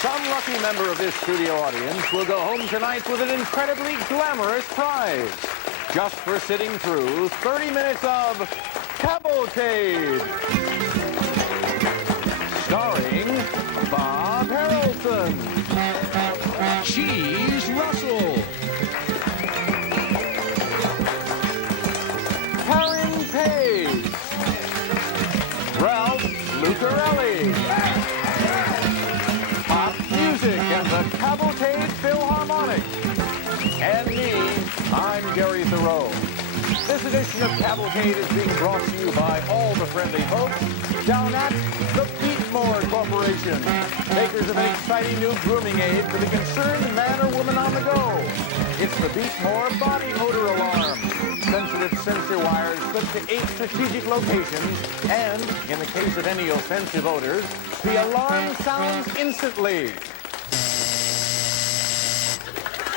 Some lucky member of this studio audience will go home tonight with an incredibly glamorous prize, just for sitting through 30 minutes of Cavalcade, starring Bob Haroldson, Cheese Russell, Perren Page, Ralph Lucarelli, Pop Music and the Cavalcade Philharmonic, and me, I'm Gary Theroux. This edition of Cavalcade is being brought to you by all the friendly folks down at the Beatmore Corporation, makers of an exciting new grooming aid for the concerned man or woman on the go. It's the Beatmore Body Odor Alarm. Sensitive sensor wires clip to 8 strategic locations, and in the case of any offensive odors, the alarm sounds instantly.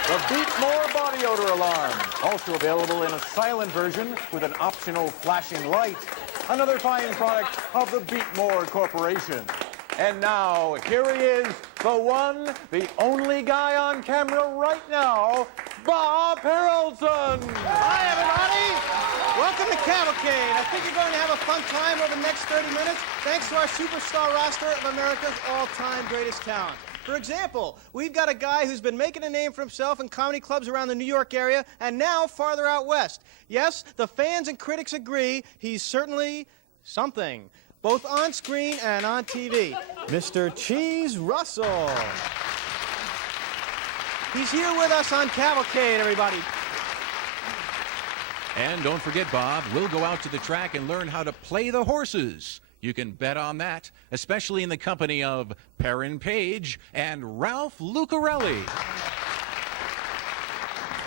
The Beatmore Body Odor Alarm, also available in a silent version with an optional flashing light. Another fine product of the Beatmore Corporation. And now, here he is, the one, the only guy on camera right now, Bob Haroldson. Hi, everybody. Welcome to Cavalcade. I think you're going to have a fun time over the next 30 minutes, thanks to our superstar roster of America's all-time greatest talent. For example, we've got a guy who's been making a name for himself in comedy clubs around the New York area and now farther out west. Yes, the fans and critics agree he's certainly something, both on screen and on TV. Mr. Cheese Russell. He's here with us on Cavalcade, everybody. and don't forget, Bob, we'll go out to the track and learn how to play the horses. You can bet on that, especially in the company of Perren Page and Ralph Lucarelli.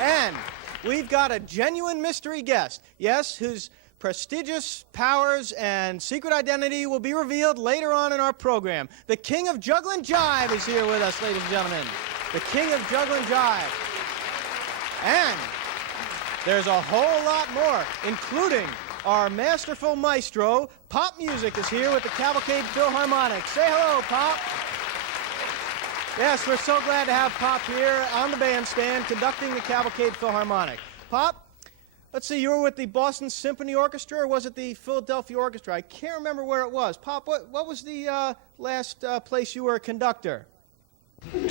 And we've got a genuine mystery guest, yes, whose prestigious powers and secret identity will be revealed later on in our program. The King of Jugglin Jive is here with us, ladies and gentlemen. The King of Jugglin Jive. And there's a whole lot more, including our masterful maestro. Pop Music is here with the Cavalcade Philharmonic. Say hello, Pop. Yes, we're so glad to have Pop here on the bandstand conducting the Cavalcade Philharmonic. Pop, let's see, you were with the Boston Symphony Orchestra, or was it the Philadelphia Orchestra? I can't remember where it was. Pop, what was the last place you were a conductor?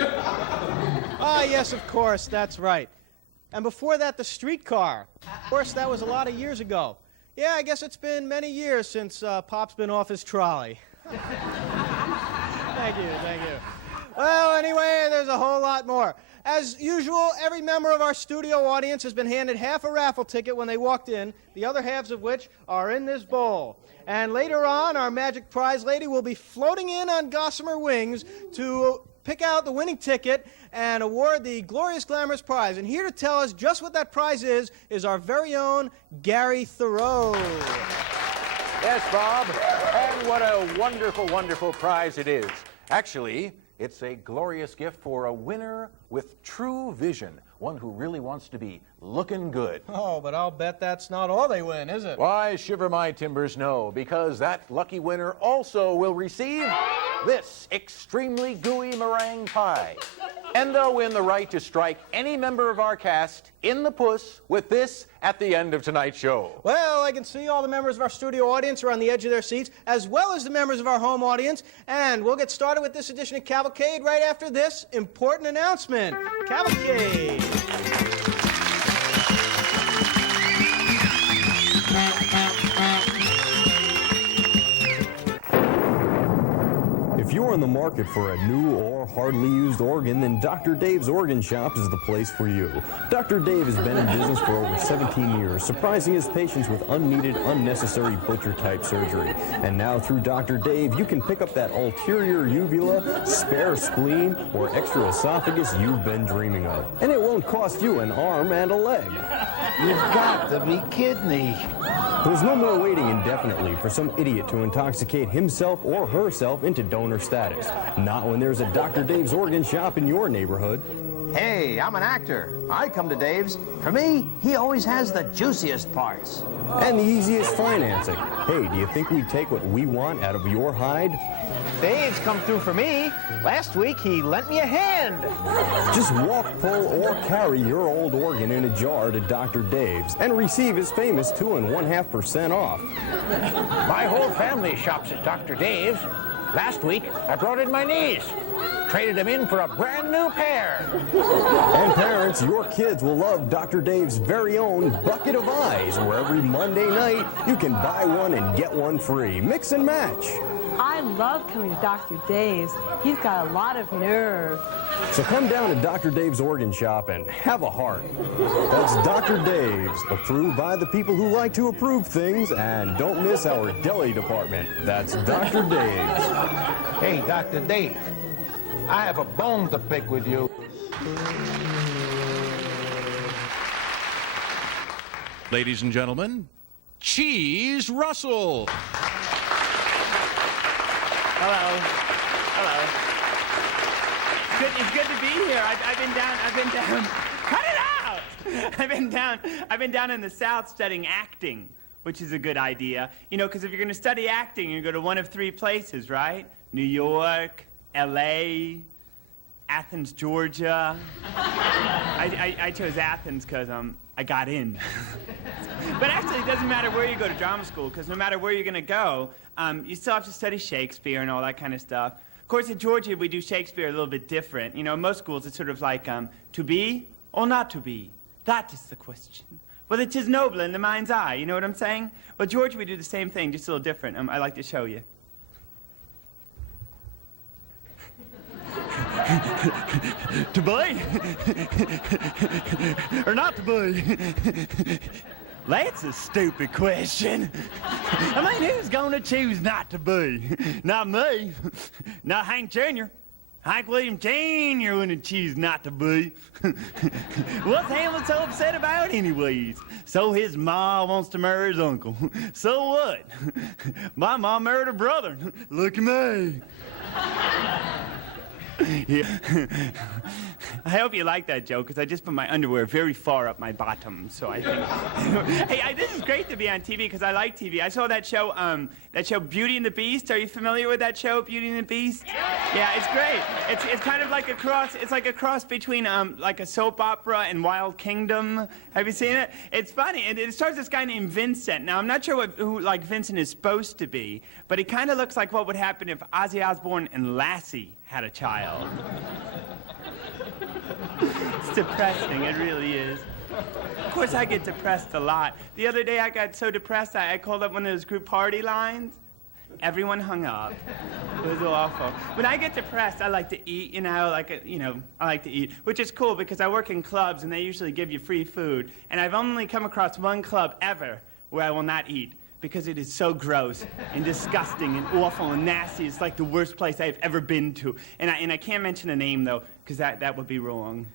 Ah, yes, of course, that's right. And before that, the Streetcar. Of course, that was a lot of years ago. Yeah, I guess it's been many years since Pop's been off his trolley. Thank you, thank you. Well, anyway, there's a whole lot more. As usual, every member of our studio audience has been handed half a raffle ticket when they walked in, the other halves of which are in this bowl. And later on, our magic prize lady will be floating in on gossamer wings to pick out the winning ticket and award the glorious, glamorous prize. And here to tell us just what that prize is our very own Gary Theroux. Yes, Bob, and what a wonderful, wonderful prize it is. Actually, it's a glorious gift for a winner with true vision, one who really wants to be looking good. Oh, but I'll bet that's not all they win, is it? Why, shiver my timbers, no, because that lucky winner also will receive this extremely gooey meringue pie. And they'll win the right to strike any member of our cast in the puss with this at the end of tonight's show. Well, I can see all the members of our studio audience are on the edge of their seats, as well as the members of our home audience. And we'll get started with this edition of Cavalcade right after this important announcement. Cavalcade. If you're in the market for a new or hardly used organ, then Dr. Dave's Organ Shop is the place for you. Dr. Dave has been in business for over 17 years, surprising his patients with unneeded, unnecessary butcher-type surgery. And now through Dr. Dave, you can pick up that ulterior uvula, spare spleen, or extra esophagus you've been dreaming of. And it won't cost you an arm and a leg. You've got to be kidding me. There's no more waiting indefinitely for some idiot to intoxicate himself or herself into donor status. Not when there's a Dr. Dave's Organ Shop in your neighborhood. Hey, I'm an actor. I come to Dave's. For me, he always has the juiciest parts. And the easiest financing. Hey, do you think we'd take what we want out of your hide? Dave's come through for me. Last week, he lent me a hand. Just walk, pull, or carry your old organ in a jar to Dr. Dave's and receive his famous 2.5% off. My whole family shops at Dr. Dave's. Last week, I brought in my niece. Traded them in for a brand new pair. And parents, your kids will love Dr. Dave's very own Bucket of Eyes, where every Monday night you can buy one and get one free. Mix and match. I love coming to Dr. Dave's. He's got a lot of nerve. So come down to Dr. Dave's Organ Shop and have a heart. That's Dr. Dave's, approved by the people who like to approve things, and don't miss our deli department. That's Dr. Dave's. Hey, Dr. Dave, I have a bone to pick with you. Ladies and gentlemen, Cheese Russell. Hello. It's good to be here. I've been down. Cut it out! I've been down in the South studying acting, which is a good idea. You know, because if you're going to study acting, you go to one of three places, right? New York, L.A., Athens, Georgia. I chose Athens because I got in. But actually, it doesn't matter where you go to drama school, because no matter where you're going to go, you still have to study Shakespeare and all that kind of stuff. Of course, at Georgia, we do Shakespeare a little bit different. You know, in most schools, it's sort of like, to be or not to be? That is the question. Well, it is noble in the mind's eye, you know what I'm saying? Well, Georgia, we do the same thing, just a little different. I'd like to show you. To be? Or not to be? That's a stupid question. I mean, who's gonna choose not to be? Not me. Not Hank Jr. Hank William Jr. wouldn't choose not to be. What's Hamlet so upset about anyways? So his ma wants to marry his uncle. So what? My mom married her brother. Look at me. Yeah. I hope you like that joke, because I just put my underwear very far up my bottom, so I think... Hey, this is great to be on TV, because I like TV. I saw that show Beauty and the Beast. Are you familiar with that show, Beauty and the Beast? Yeah, it's great. It's kind of like a cross, it's like a cross between, like a soap opera and Wild Kingdom. Have you seen it? It's funny, and it stars this guy named Vincent. Now, I'm not sure who Vincent is supposed to be, but he kind of looks like what would happen if Ozzy Osbourne and Lassie had a child. It's depressing, it really is. Of course, I get depressed a lot. The other day, I got so depressed, I called up one of those group party lines. Everyone hung up. It was awful. When I get depressed, I like to eat, I like to eat, which is cool because I work in clubs and they usually give you free food. And I've only come across one club ever where I will not eat, because it is so gross and disgusting and awful and nasty. It's like the worst place I've ever been to. And I can't mention a name, though, because that would be wrong.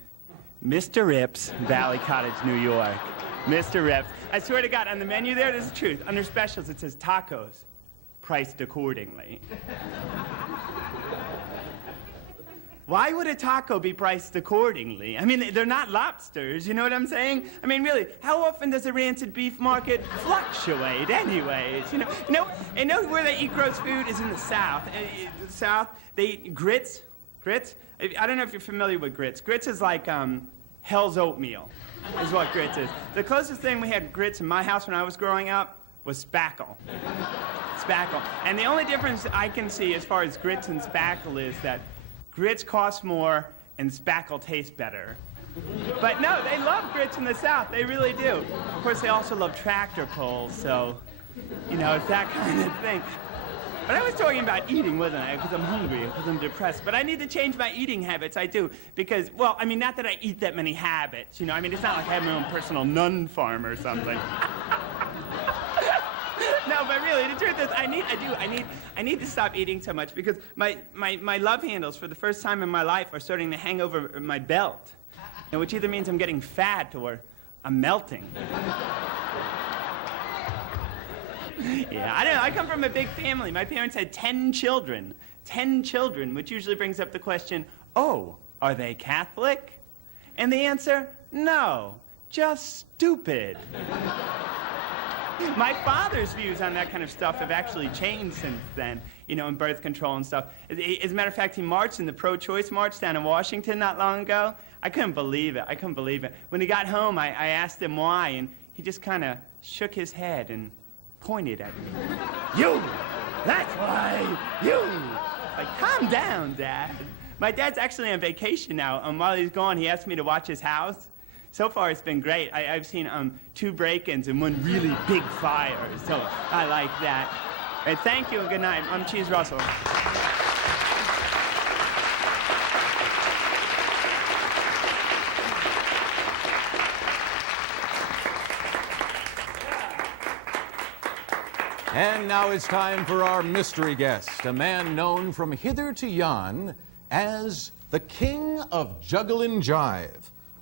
Mr. Rips, Valley Cottage, New York. Mr. Rips. I swear to God, on the menu there, this is the truth. Under specials, it says tacos, priced accordingly. Why would a taco be priced accordingly? I mean, they're not lobsters, you know what I'm saying? I mean, really, how often does a rancid beef market fluctuate anyways? You know where they eat gross food is in the South. The South, they eat grits. Grits? I don't know if you're familiar with grits. Grits is like hell's oatmeal, is what grits is. The closest thing we had grits in my house when I was growing up was spackle. Spackle. And the only difference I can see as far as grits and spackle is that grits cost more and spackle tastes better. But no, they love grits in the South. They really do. Of course, they also love tractor pulls, so, it's that kind of thing. But I was talking about eating, wasn't I? Because I'm hungry, because I'm depressed. But I need to change my eating habits, I do. Because, well, I mean, not that I eat that many habits, I mean, it's not like I have my own personal nun farm or something. No, but really, the truth is, I need to stop eating so much, because my love handles, for the first time in my life, are starting to hang over my belt, which either means I'm getting fat or I'm melting. Yeah, I don't know. I come from a big family. My parents had 10 children. 10 children, which usually brings up the question, oh, are they Catholic? And the answer, no, just stupid. My father's views on that kind of stuff have actually changed since then, you know, in birth control and stuff. As a matter of fact, he marched in the pro-choice march down in Washington not long ago. I couldn't believe it. I couldn't believe it. When he got home, I asked him why, and he just kind of shook his head and pointed at me. You! That's why! You! Like, calm down, Dad. My dad's actually on vacation now. While he's gone, he asked me to watch his house. So far, it's been great. I've seen 2 break-ins and 1 really big fire, so I like that. And thank you and good night. I'm Cheese Russell. And now it's time for our mystery guest, a man known from hither to yon as the King of Jugglin Jive.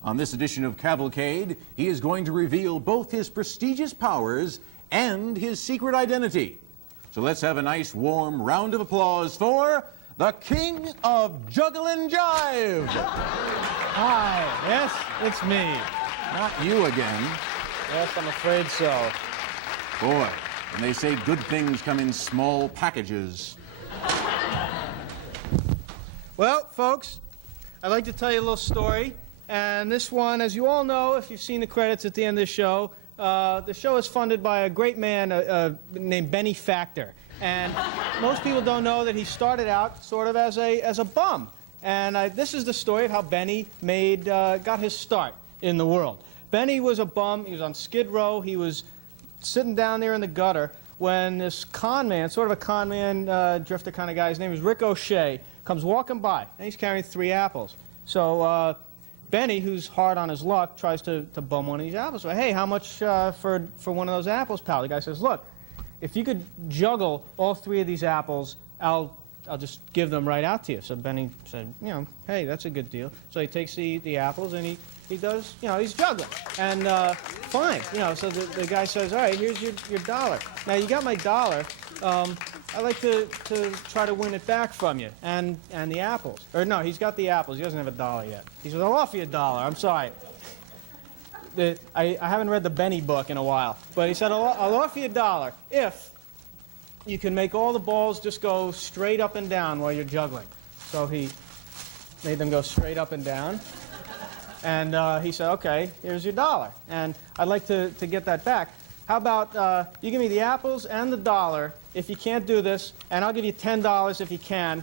On this edition of Cavalcade, he is going to reveal both his prestigious powers and his secret identity. So let's have a nice warm round of applause for the King of Jugglin Jive. Hi, yes, it's me. Not you again. Yes, I'm afraid so. Boy, and they say good things come in small packages. Well, folks, I'd like to tell you a little story. And this one, as you all know, if you've seen the credits at the end of the show is funded by a great man named Benny Factor. And most people don't know that he started out sort of as a bum. And this is the story of how Benny got his start in the world. Benny was a bum. He was on Skid Row. He was sitting down there in the gutter when this con man, sort of a con man, drifter kind of guy, his name is Rick O'Shea, comes walking by, and he's carrying 3 apples. So Benny, who's hard on his luck, tries to bum one of these apples. So, hey, how much for one of those apples, pal? The guy says, look, if you could juggle all 3 of these apples, I'll just give them right out to you. So Benny said, you know, hey, that's a good deal. So he takes the apples and he does, you know, he's juggling. And fine, you know, so the guy says, all right, here's your $1. Now, you got my $1. I'd like to try to win it back from you, and the apples. Or no, he's got the apples. He doesn't have $1 yet. He says, I'll offer you $1. I'm sorry. I haven't read the Benny book in a while, but he said, I'll offer you $1 if you can make all the balls just go straight up and down while you're juggling. So he made them go straight up and down, and he said, okay, here's your $1, and I'd like to get that back. How about you give me the apples and the $1 if you can't do this, and I'll give you $10 if you can.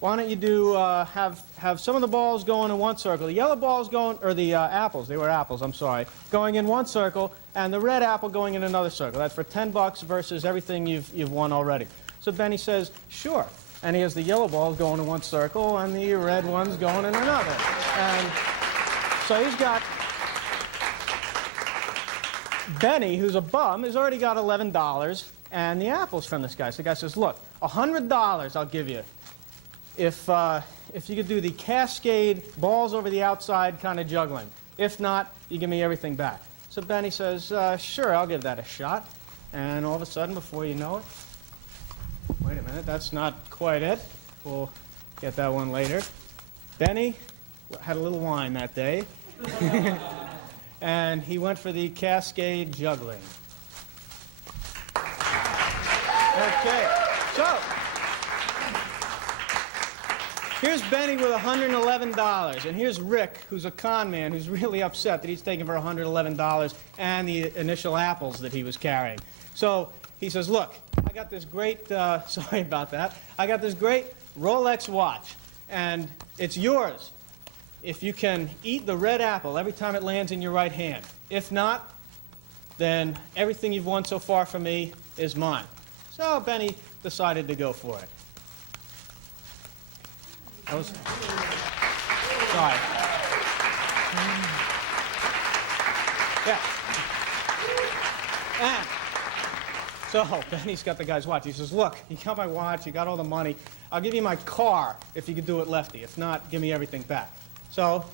Why don't you do have some of the balls going in one circle, the yellow balls going, or the apples, they were apples, I'm sorry, going in one circle, and the red apple going in another circle. That's for $10 versus everything you've won already. So Benny says, sure, and he has the yellow balls going in one circle and the red ones going in another. And so he's got Benny, who's a bum, has already got $11 and the apples from this guy. So the guy says, look, $100 I'll give you if you could do the cascade balls over the outside kind of juggling. If not, you give me everything back. So Benny says, sure, I'll give that a shot. And all of a sudden, before you know it, wait a minute, that's not quite it. We'll get that one later. Benny had a little wine that day. And he went for the cascade juggling. Okay, so here's Benny with $111, and here's Rick, who's a con man, who's really upset that he's taken for $111 and the initial apples that he was carrying. So he says, look, I got this great, sorry about that, I got this great Rolex watch, and it's yours if you can eat the red apple every time it lands in your right hand. If not, then everything you've won so far from me is mine. So Benny decided to go for it. That was... Sorry. Yeah. And so Benny's got the guy's watch. He says, look, you got my watch, you got all the money. I'll give you my car if you could do it lefty. If not, give me everything back. So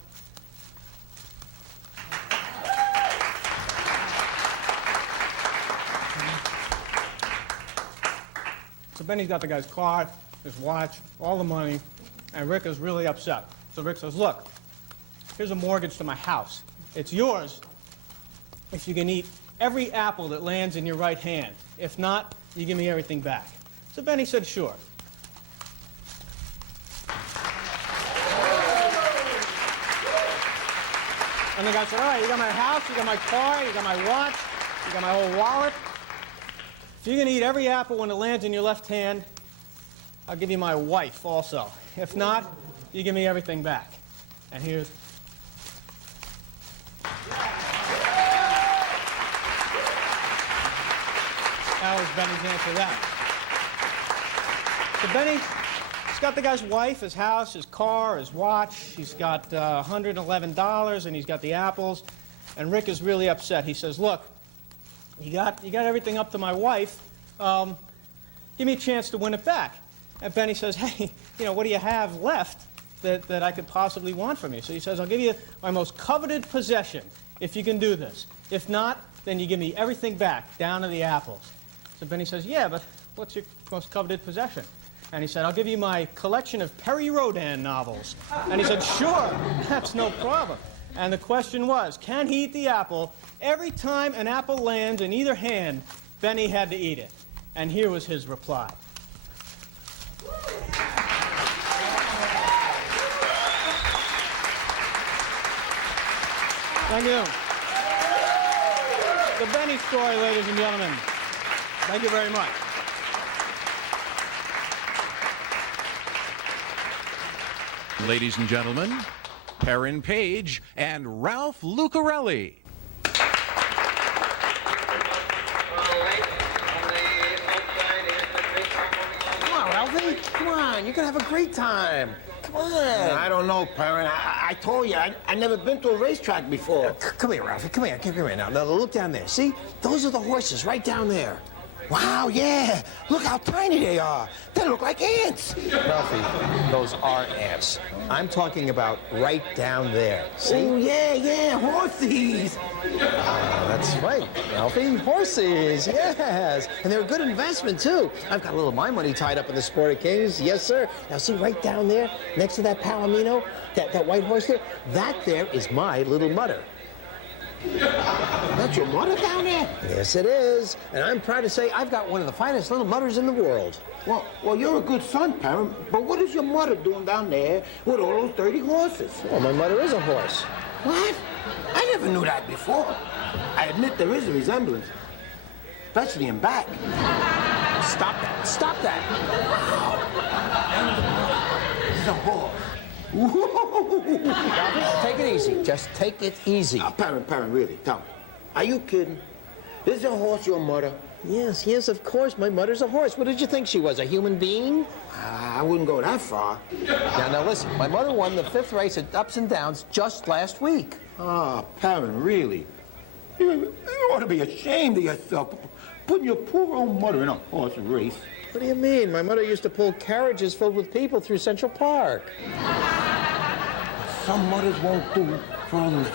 Benny's got the guy's car, his watch, all the money, and Rick is really upset. So Rick says, look, here's a mortgage to my house. It's yours if you can eat every apple that lands in your right hand. If not, you give me everything back. So Benny said, sure. And the guy said, all right, you got my house, you got my car, you got my watch, you got my whole wallet. If you can eat every apple when it lands in your left hand, I'll give you my wife also. If not, you give me everything back. And here's... That was Benny's answer to that. So Benny, he's got the guy's wife, his house, his car, his watch. He's got $111, and he's got the apples. And Rick is really upset. He says, look, you got everything up to my wife. Give me a chance to win it back. And Benny says, hey, you know, what do you have left that I could possibly want from you? So he says, I'll give you my most coveted possession if you can do this. If not, then you give me everything back, down to the apples. So Benny says, yeah, but what's your most coveted possession? And he said, I'll give you my collection of Perry Rodan novels. And he said, sure, that's no problem. And the question was, can he eat the apple? Every time an apple lands in either hand, Benny had to eat it. And here was his reply. Thank you. The Benny story, ladies and gentlemen. Thank you very much. Ladies and gentlemen, Perren Page and Ralph Lucarelli. Come on, Ralphie. Come on. You're going to have a great time. Come on. I don't know, Perren. I told you, I never been to a racetrack before. Come here, Ralphie. Come here. Come here now. Now, look down there. See? Those are the horses right down there. Wow, yeah. Look how tiny they are. They look like ants. Ralphie, those are ants. I'm talking about right down there. See? Oh, yeah, horses. That's right, Ralphie. Horses, yes. And they're a good investment, too. I've got a little of my money tied up in the Sport of Kings. Yes, sir. Now, see right down there, next to that Palomino, that white horse there? That there is my little mutter. That's your mother down there? Yes, it is. And I'm proud to say I've got one of the finest little mutters in the world. Well, you're a good son, Perren, but what is your mother doing down there with all those dirty horses? Well, my mother is a horse. What? I never knew that before. I admit there is a resemblance, especially in back. Stop that. Stop that. It's a horse. Ralphie, take it easy. Just take it easy. Perren, really, tell me. Are you kidding? Is your horse your mother? Yes, of course. My mother's a horse. What did you think she was, a human being? I wouldn't go that far. Now, listen. My mother won the 5th race at Ups and Downs just last week. Oh, Perren, really? You ought to be ashamed of yourself, putting your poor old mother in a horse race. What do you mean? My mother used to pull carriages filled with people through Central Park. Some mothers won't do for a living.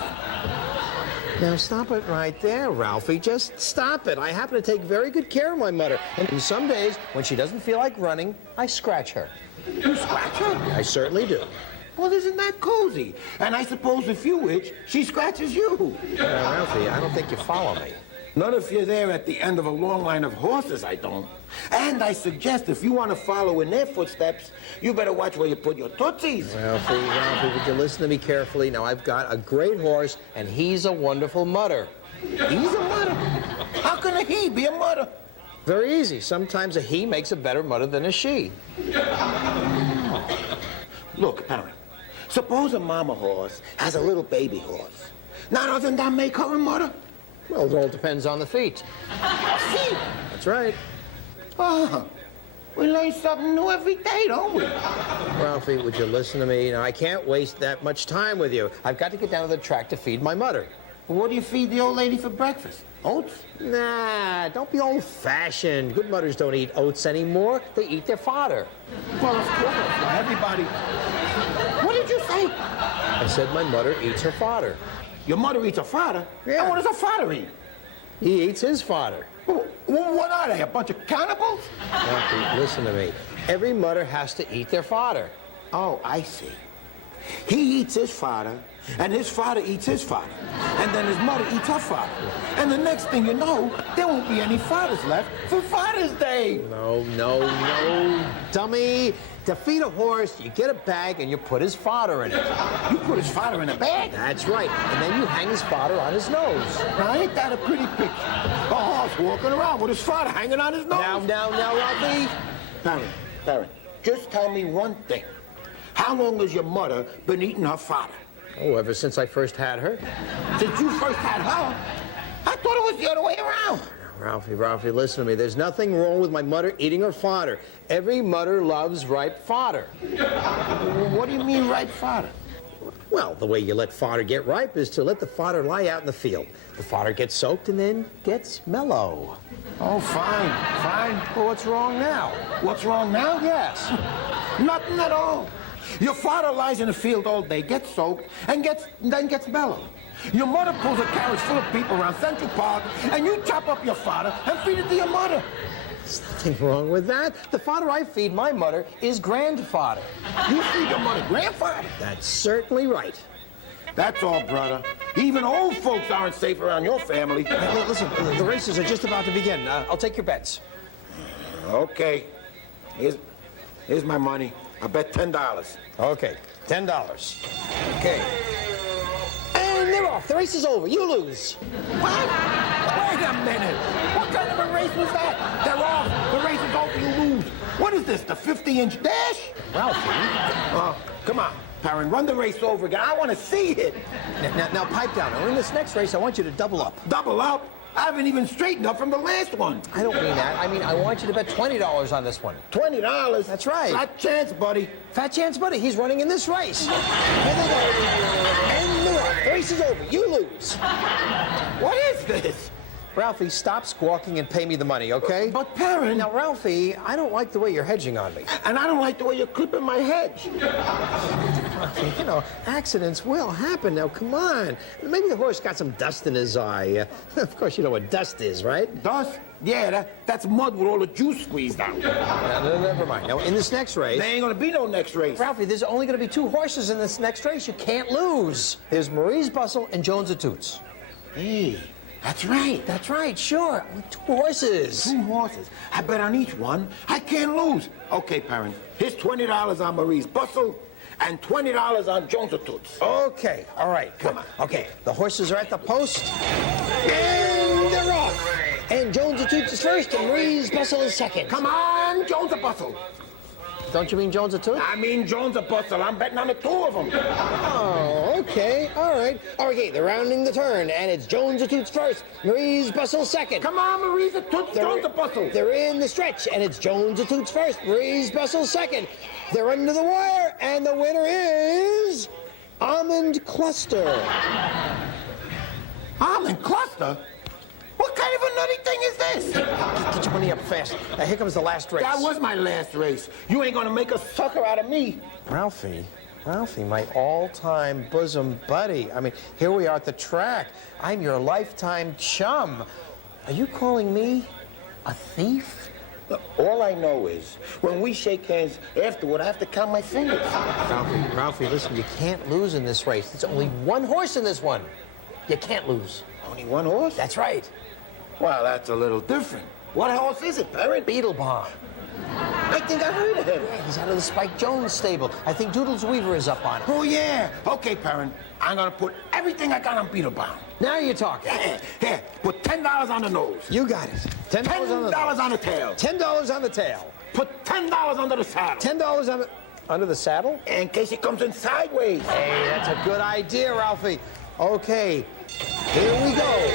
Now, stop it right there, Ralphie. Just stop it. I happen to take very good care of my mother. And some days, when she doesn't feel like running, I scratch her. You scratch her? I certainly do. Well, isn't that cozy? And I suppose if you itch, she scratches you. Ralphie, I don't think you follow me. Not if you're there at the end of a long line of horses, I don't. And I suggest if you want to follow in their footsteps, you better watch where you put your tootsies. Ralphie, would you listen to me carefully? Now, I've got a great horse, and he's a wonderful mutter. He's a mutter? How can a he be a mutter? Very easy. Sometimes a he makes a better mutter than a she. Look, Perren, suppose a mama horse has a little baby horse. Now, doesn't that make her a mutter? Well, it all depends on the feet. Feet? That's right. Oh, we learn something new every day, don't we? Ralphie, would you listen to me? Now, I can't waste that much time with you. I've got to get down to the track to feed my mutter. Well, what do you feed the old lady for breakfast? Oats? Nah, don't be old-fashioned. Good mutters don't eat oats anymore. They eat their fodder. Well, of course. Now, everybody... What did you say? I said my mutter eats her fodder. Your mother eats her fodder? Yeah. And what does her father eat? He eats his fodder. Well, what are they, a bunch of cannibals? Ralphie, listen to me. Every mutter has to eat their fodder. Oh, I see. He eats his fodder, And his father eats his father. And then his mother eats her father. And the next thing you know, there won't be any fathers left for Father's Day. No, dummy. To feed a horse, you get a bag and you put his fodder in it. You put his father in a bag? That's right. And then you hang his fodder on his nose. Now, ain't that a pretty picture? A horse walking around with his father hanging on his nose. Now, Ralphie. Perren, just tell me one thing. How long has your mother been eating her father? Oh, ever since I first had her. Since you first had her? I thought it was the other way around. Ralphie, listen to me. There's nothing wrong with my mother eating her fodder. Every mother loves ripe fodder. What do you mean ripe fodder? Well, the way you let fodder get ripe is to let the fodder lie out in the field. The fodder gets soaked and then gets mellow. Oh, fine. Well, what's wrong now? What's wrong now? Yes. Nothing at all. Your father lies in the field all day, gets soaked, and then gets mellow. Your mother pulls a carriage full of people around Central Park, and you chop up your fodder and feed it to your mother. There's nothing wrong with that. The fodder I feed my mother is grandfather. You feed your mother grandfather? That's certainly right. That's all, brother. Even old folks aren't safe around your family. Hey, listen, the races are just about to begin. I'll take your bets. Okay. Here's my money. I bet $10. Okay, $10. Okay. And they're off. The race is over. You lose. What? Wait a minute. What kind of a race was that? They're off. The race is over. You lose. What is this, the 50-inch dash? Ralphie. Oh, come on, Perren. Run the race over again. I want to see it. Now, pipe down. Now, in this next race, I want you to double up. Double up? I haven't even straightened up from the last one. I don't mean that. I mean, I want you to bet $20 on this one. $20? That's right. Fat chance, buddy. Fat chance, buddy. He's running in this race. Here they go. And they're off. The race is over. You lose. What is this? Ralphie, stop squawking and pay me the money, okay? But, Perren... Now, Ralphie, I don't like the way you're hedging on me. And I don't like the way you're clipping my hedge. Ralphie, you know, accidents will happen. Now, come on. Maybe the horse got some dust in his eye. Of course, you know what dust is, right? Dust? Yeah, that's mud with all the juice squeezed out. No, never mind. Now, in this next race... There ain't gonna be no next race. Ralphie, there's only gonna be 2 horses in this next race. You can't lose. There's Marie's Bustle and Jones of Toots. Hey... That's right. That's right, sure. 2 horses. 2 horses. I bet on each one. I can't lose. Okay, Perren. Here's $20 on Marie's Bustle and $20 on Jones of Toots. Okay, all right, come on. Okay, the horses are at the post. And they're off. And Jones of Toots is first and Marie's Bustle is second. Come on, Jones of Bustle. Don't you mean Jones of Toots? I mean Jones of Bustle. I'm betting on the 2 of them. Oh, okay, all right. Okay, they're rounding the turn, and it's Jones of Toots first, Marie's Bustle second. Come on, Marie's of Toots, Jones of Bustle. They're in the stretch, and it's Jones of Toots first, Marie's Bustle second. They're under the wire, and the winner is Almond Cluster. Almond Cluster? What kind of a nutty thing is this? Get your money up fast. Now, here comes the last race. That was my last race. You ain't gonna make a sucker out of me. Ralphie, my all-time bosom buddy. I mean, here we are at the track. I'm your lifetime chum. Are you calling me a thief? All I know is, when we shake hands afterward, I have to count my fingers. Ralphie, listen, you can't lose in this race. There's only 1 horse in this one. You can't lose. Only 1 horse? That's right. Well, that's a little different. What horse is it, Perren? Beetlebaum. I think I heard of him. Yeah, he's out of the Spike Jones stable. I think Doodles Weaver is up on it. Oh, yeah. Okay, Perren. I'm gonna put everything I got on Beetlebaum. Now you're talking. Here, put $10 on the nose. You got it. $10 on the nose. on the tail. $10 on the tail. Put $10 under the saddle. $10 on the... Under the saddle? In case it comes in sideways. Hey, that's a good idea, Ralphie. Okay, here we go.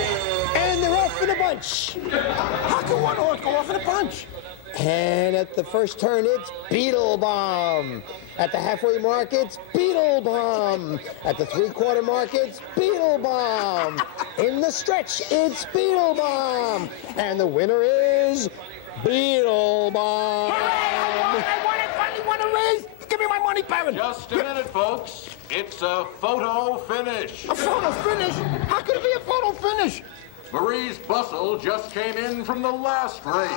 And they're off in a bunch. How can 1 horse go off in a bunch? And at the first turn, it's Beetlebaum. At the halfway mark, it's Beetlebaum. At the 3/4 mark, it's Beetlebaum. In the stretch, it's Beetlebaum. And the winner is Beetlebaum. Hooray! I won! I finally won a race! Give me my money, Perren. Just a minute, folks. It's a photo finish. A photo finish? How could it be a photo finish? Marie's Bustle just came in from the last race.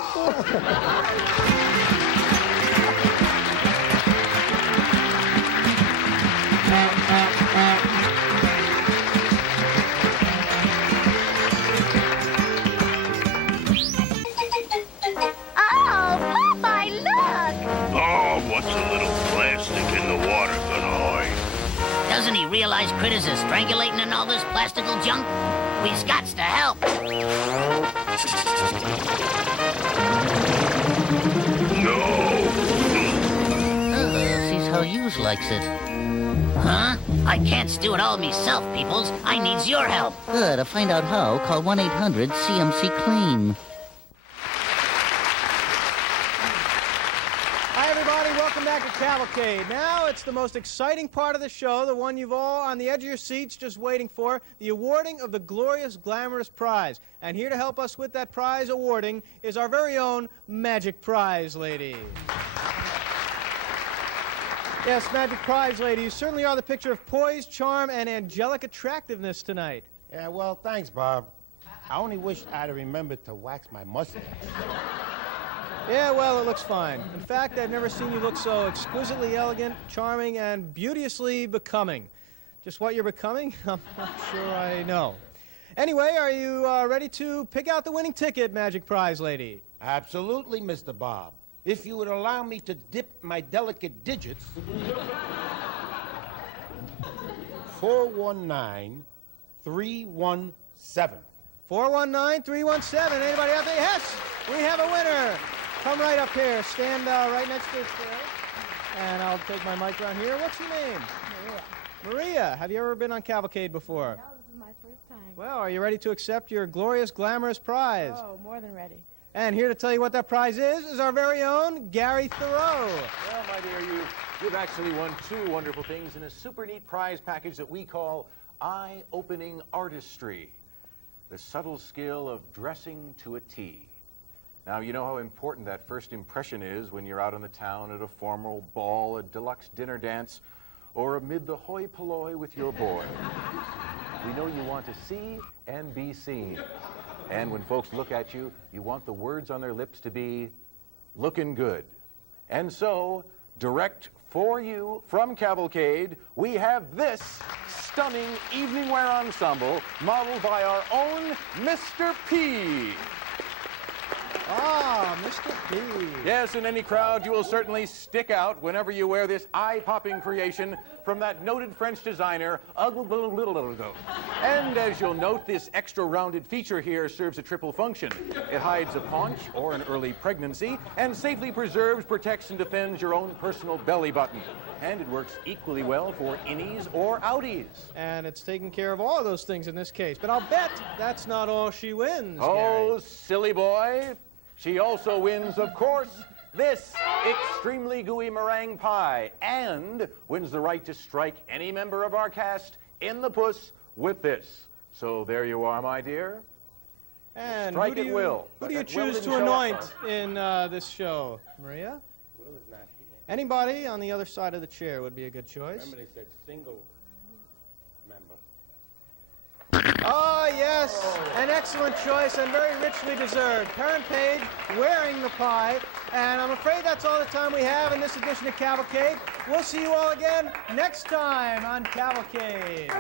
civilized critters are strangulating and all this plastical junk? We's gots to help. Sees how yous likes it. Huh? I can't do it all myself, peoples. I needs your help. To find out how, call 1-800-CMC-CLEAN. Hi, everybody. Welcome back to Cavalcade. Now it's the most exciting part of the show, the one you've all on the edge of your seats just waiting for, the awarding of the glorious, glamorous prize. And here to help us with that prize awarding is our very own Magic Prize Lady. Yes, Magic Prize Lady, you certainly are the picture of poise, charm, and angelic attractiveness tonight. Yeah, well, thanks, Bob. I only wish I'd remembered to wax my mustache. Yeah, well, it looks fine. In fact, I've never seen you look so exquisitely elegant, charming, and beauteously becoming. Just what you're becoming? I'm not sure I know. Anyway, are you ready to pick out the winning ticket, Magic Prize Lady? Absolutely, Mr. Bob. If you would allow me to dip my delicate digits. 419-317. 419-317. Anybody out there? Yes, we have a winner. Come right up here. Stand right next to the chair. And I'll take my mic around here. What's your name? Maria. Maria. Have you ever been on Cavalcade before? No, this is my first time. Well, are you ready to accept your glorious, glamorous prize? Oh, more than ready. And here to tell you what that prize is our very own Gary Theroux. Well, my dear, you've actually won two wonderful things in a super neat prize package that we call eye-opening artistry. The subtle skill of dressing to a T. Now, you know how important that first impression is when you're out in the town at a formal ball, a deluxe dinner dance, or amid the hoi polloi with your boy. We know you want to see and be seen. And when folks look at you, you want the words on their lips to be looking good. And so, direct for you from Cavalcade, we have this stunning evening wear ensemble modeled by our own Mr. P. Ah, Mr. P. Yes, in any crowd, you will certainly stick out whenever you wear this eye-popping creation from that noted French designer, And as you'll note, this extra rounded feature here serves a triple function. It hides a paunch or an early pregnancy and safely preserves, protects, and defends your own personal belly button. And it works equally well for innies or outies. And it's taking care of all of those things in this case. But I'll bet that's not all she wins, Oh, Gary. silly boy. She also wins, of course, this extremely gooey meringue pie and wins the right to strike any member of our cast in the puss with this. So there you are, my dear. And Strike who do at you, will. Who do you But Will choose didn't to show up, anoint though. in this show, Maria? Will is not here. Anybody on the other side of the chair would be a good choice. Remember they said single member. Oh, yes, an excellent choice and very richly deserved. Perren Page wearing the pie. And I'm afraid that's all the time we have in this edition of Cavalcade. We'll see you all again next time on Cavalcade.